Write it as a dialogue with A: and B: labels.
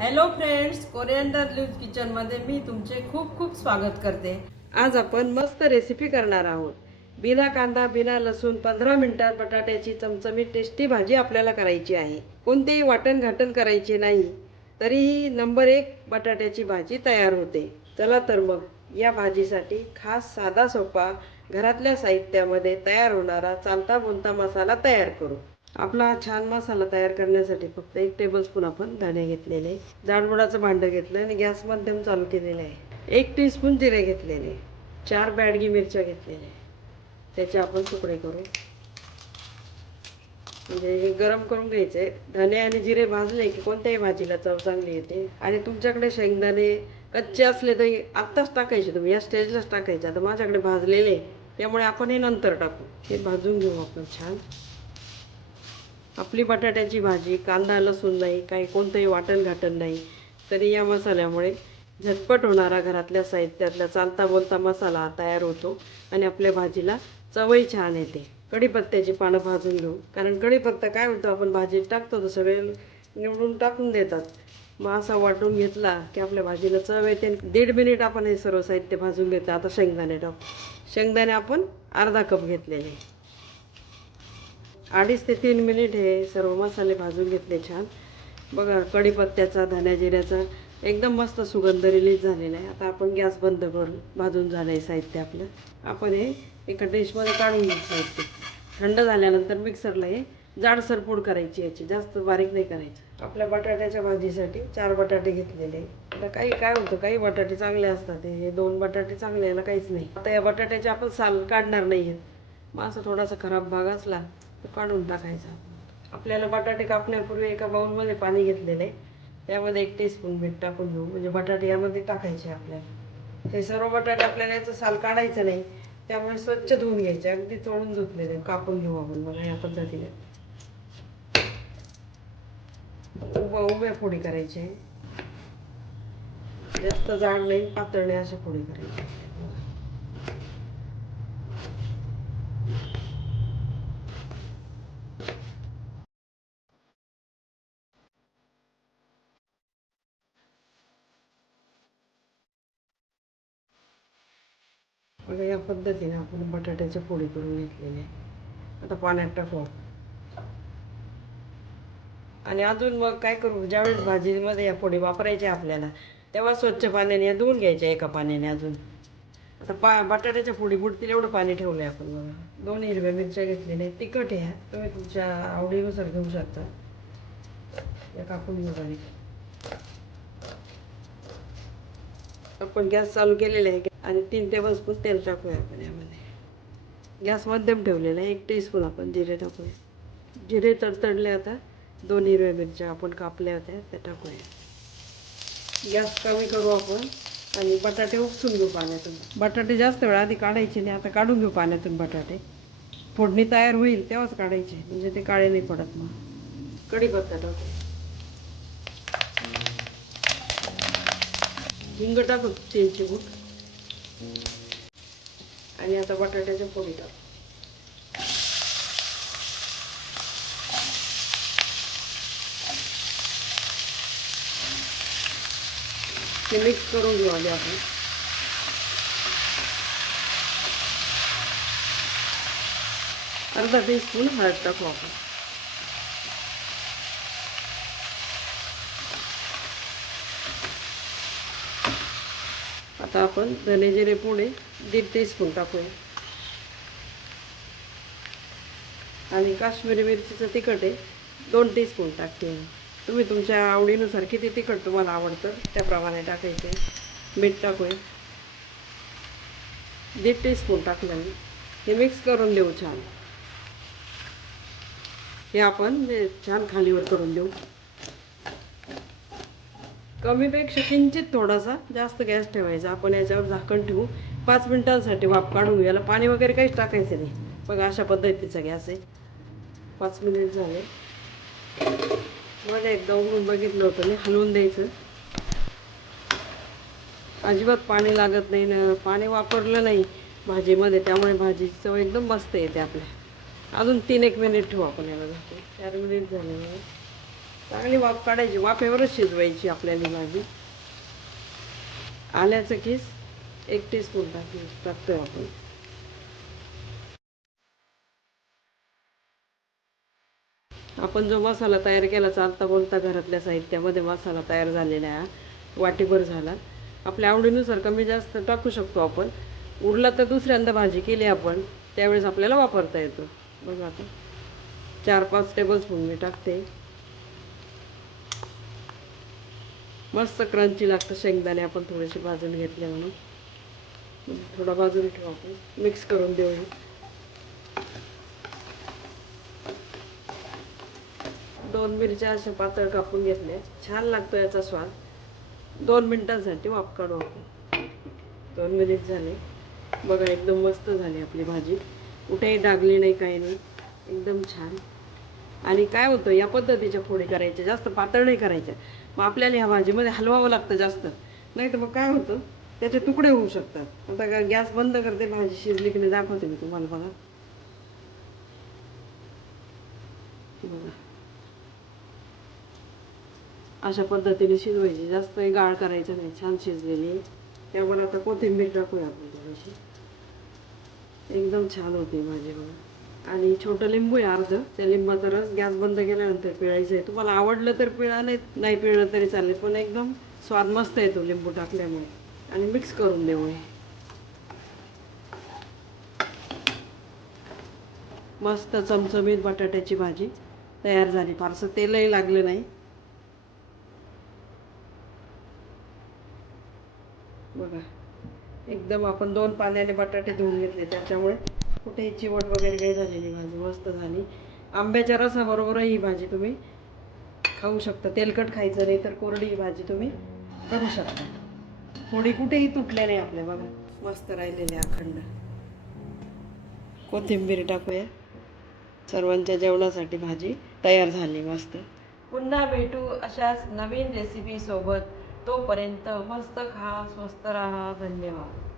A: Hello friends coriander leave किचनमध्ये मी तुमचे खूप खूप स्वागत करते. आज आपण मस्त रेसिपी करणार आहोत. बिना कांदा बिना लसूण पंधरा मिनिटात बटाट्याची चमचमीत टेस्टी भाजी आपल्याला करायची आहे. कोणतेही वाटण घाटण करायचे नाही तरीही नंबर एक बटाट्याची भाजी तयार होते. चला तर मग या भाजीसाठी खास साधा सोपा घरातल्या साहित्यामध्ये तयार होणारा चालता बोलता मसाला तयार करू. आपला छान मसाला तयार करण्यासाठी फक्त एक टेबलस्पून आपण धणे घेतलेले. जाडबुडाचं भांडं घेतलं आणि गॅस मध्यम चालू केलेलं आहे. एक टीस्पून जिरे घेतलेले. चार बॅडगी मिरच्या घेतलेल्या त्याचे आपण तुकडे करू. म्हणजे हे गरम करून घ्यायचे. धने आणि जिरे भाजले की कोणत्याही भाजीला चव चांगली येते. आणि तुमच्याकडे शेंगदाणे कच्चे असले तरी आत्ताच टाकायचे. तुम्ही या स्टेजलाच टाकायचे. आता माझ्याकडे भाजलेले आहे. त्यामुळे आपण हे नंतर टाकू. हे भाजून घेऊ आपण छान. आपली बटाट्याची भाजी कांदा लसूण नाही काही कोणतंही वाटण घाटण नाही. तरी या मसाल्यामुळे झटपट होणारा घरातल्या साहित्यातला चालता बोलता मसाला तयार होतो आणि आपल्या भाजीला चवही छान येते. कढीपत्त्याची पानं भाजून घेऊ. कारण कढीपत्ता काय होतं आपण भाजीत टाकतो तर सगळे निवडून टाकून देतात. मग असा वाटून घेतला की आपल्या भाजीला चव येते आणि दीड मिनिट आपण हे सर्व साहित्य भाजून घेतो आता शेंगदाणे टाकू. शेंगदाणे आपण अर्धा कप घेतलेले. अडीच ते तीन मिनिट हे सर्व मसाले भाजून घेतले छान. बघा कढीपत्त्याचा धन्या जिऱ्याचा एकदम मस्त सुगंध रिलीज झालेला आहे. आता आपण गॅस बंद करून भाजून झालं आहे साहित्य आपलं. आपण हे एका डिशमध्ये काढून घेऊ साहित्य. थंड झाल्यानंतर मिक्सरला हे जाडसर पूड करायची याची. जास्त बारीक नाही करायची. आपल्या बटाट्याच्या भाजीसाठी चार बटाटे घेतलेले आता काही काय होतं काही बटाटे चांगले असतात. हे दोन बटाटे चांगले याला काहीच नाही. आता या बटाट्याचे आपण साल काढणार नाही आहेत. मग थोडासा खराब भाग असला काढून टाकायचा. आपल्याला बटाटे कापण्यापूर्वी एका बाउलमध्ये पाणी घेतलेलं आहे. त्यामध्ये एक टीस्पून मीठ टाकून घेऊ. म्हणजे बटाटे यामध्ये टाकायचे आपल्याला. हे सर्व बटाटे आपल्याला याचं साल काढायचं नाही. त्यामुळे स्वच्छ धुवून घ्यायचे. अगदी चोळून धुतलेले कापून घेऊ आपण बघा या पद्धतीने. उभ्या उभ्या फोडी करायचे. जास्त जाड नाही पातळ नाही अशा फोडी करायची. बघा या पद्धतीने आपण बटाट्याच्या फोडी करून घेतलेली आहे आता पाण्यात टाकू आणि अजून मग काय करू? ज्यावेळेस भाजीमध्ये या फोडी वापरायच्या आपल्याला तेव्हा स्वच्छ पाण्याने या धुवून घ्यायच्या एका पाण्याने अजून. आता पा बटाट्याच्या फोडी बुडतील एवढं पाणी ठेवलं आहे आपण बघा. दोन हिरव्या मिरच्या घेतलेल्या आहेत. तिखट ह्या तुम्ही तुमच्या आवडीनुसार घेऊ शकता. या कापून घेऊ आपण गॅस चालू केलेला आहे. आणि तीन टेबलस्पून तेल टाकूया आपण यामध्ये. गॅस मध्यम ठेवलेला आहे एक टीस्पून आपण जिरे टाकूया. जिरे तडतडले आता दोन हिरव्या मिरच्या आपण कापल्या होत्या त्या टाकूया. गॅस कमी करू आपण आणि बटाटे उपसून घेऊ पाण्यातून. बटाटे जास्त वेळ आधी काढायचे नाही आता काढून घेऊ पाण्यातून बटाटे. फोडणी तयार होईल तेव्हाच काढायचे म्हणजे ते काळे नाही पडत मग. कढीपत्ता टाकू हिंग टाकू तीनशे फूट आणि आता बटाट्याच्या फोडी टाकू. ते मिक्स करून घेऊ आधी आपण. अर्धा टीस्पून हळद टाकू आपण. आता आपण धने जिरे पुणे दीड टीस्पून टाकूया. आणि काश्मीरी मिरचीचं तिखट आहे दोन टीस्पून टाकते तुम्ही तुमच्या आवडीनुसार किती तिखट तुम्हाला आवडतं त्याप्रमाणे टाकायचे. मीठ टाकूया. दीड टीस्पून टाकलं मी. हे मिक्स करून देऊ छान. हे आपण छान खालीवर करून देऊ. कमीपेक्षा किंचित थोडासा जास्त गॅस ठेवायचा. आपण याच्यावर झाकण ठेवू. पाच मिनिटांसाठी वाफ काढून याला पाणी वगैरे काहीच टाकायचं नाही. बघा अशा पद्धतीचा गॅस आहे. पाच मिनिट झाले. मला एकदा उघडून बघितलं होतं. मी हलवून द्यायचं. अजिबात पाणी लागत नाही ना. पाणी वापरलं नाही भाजीमध्ये. त्यामुळे भाजीची चव एकदम मस्त येते आपल्या. अजून तीन एक मिनिट ठेवू आपण याला चार मिनिट झाले चांगली वाफ काढायची. वाफेवरच शिजवायची आपल्याला भाजी. आल्याचं किस एक टीस्पून टाकली टाकतोय आपण. आपण जो मसाला तयार केला चालता बोलता घरातल्या साहित्यामध्ये मसाला तयार झालेला आहे. वाटीभर झाला. आपल्या आवडीनुसार कमी जास्त टाकू शकतो आपण. उरला तर दुसऱ्यांदा भाजी केली आपण त्यावेळेस आपल्याला वापरता येतो. बघा आता. चार पाच टेबलस्पून मी टाकते. मस्त क्रंची लागतं शेंगदाणे आपण थोडेसे भाजून घेतले म्हणून. थोडा भाजून ठेवू आपण. मिक्स करून देऊ. दोन मिरच्या अशा पातळ कापून घेतल्या. छान लागतो याचा स्वाद. दोन मिनिटांसाठी वाफ काढू आपण. दोन मिनिट झाले. बघा एकदम मस्त झाली आपली भाजी. कुठेही डागली नाही काही नाही. एकदम छान. आणि काय होतं या पद्धतीच्या फोडी करायच्या. जास्त पातळ नाही करायच्या. मग आपल्याला ह्या भाजीमध्ये हलवावं लागतं जास्त. नाही तर मग काय होतं? त्याचे तुकडे होऊ शकतात. आता गा- गॅस बंद करते भाजी शिजली की नाही दाखवते मी तुम्हाला बघा. बघा. अशा पद्धतीने शिजवायची. जास्त गाळ करायचं नाही. छान शिजलेली. त्यावर आता कोथिंबीर टाकूया आपण थोडीशी एकदम छान होती भाजी बघा. आणि छोटं लिंबू आहे अर्ध. त्या लिंबाचा रस गॅस बंद केल्यानंतर पिळायचं आहे. तुम्हाला आवडलं तर पिळा नाही नाही पिळलं तरी चालेल पण एकदम स्वाद मस्त येतो लिंबू टाकल्यामुळे. आणि मिक्स करून देऊ हे. मस्त चमचमीत बटाट्याची भाजी तयार झाली. फारसं तेलही लागलं नाही. बघा. एकदम आपण दोन पाण्याने बटाटे धुवून घेतले त्याच्यामुळे कुठेही चिवट वगैरे काही झालेली भाजी मस्त झाली. आंब्याच्या रसाबरोबरही ही भाजी तुम्ही. खाऊ शकता. तेलकट खायचं नाही तर कोरडी ही भाजी तुम्ही करू शकता. थोडी कुठेही तुटले नाही आपल्या बघा. मस्त राहिलेले अखंड. कोथिंबीर टाकूया. सर्वांच्या जेवणासाठी भाजी तयार झाली मस्त. पुन्हा भेटू अशाच नवीन रेसिपीसोबत तोपर्यंत मस्त खा स्वस्त राहा. धन्यवाद.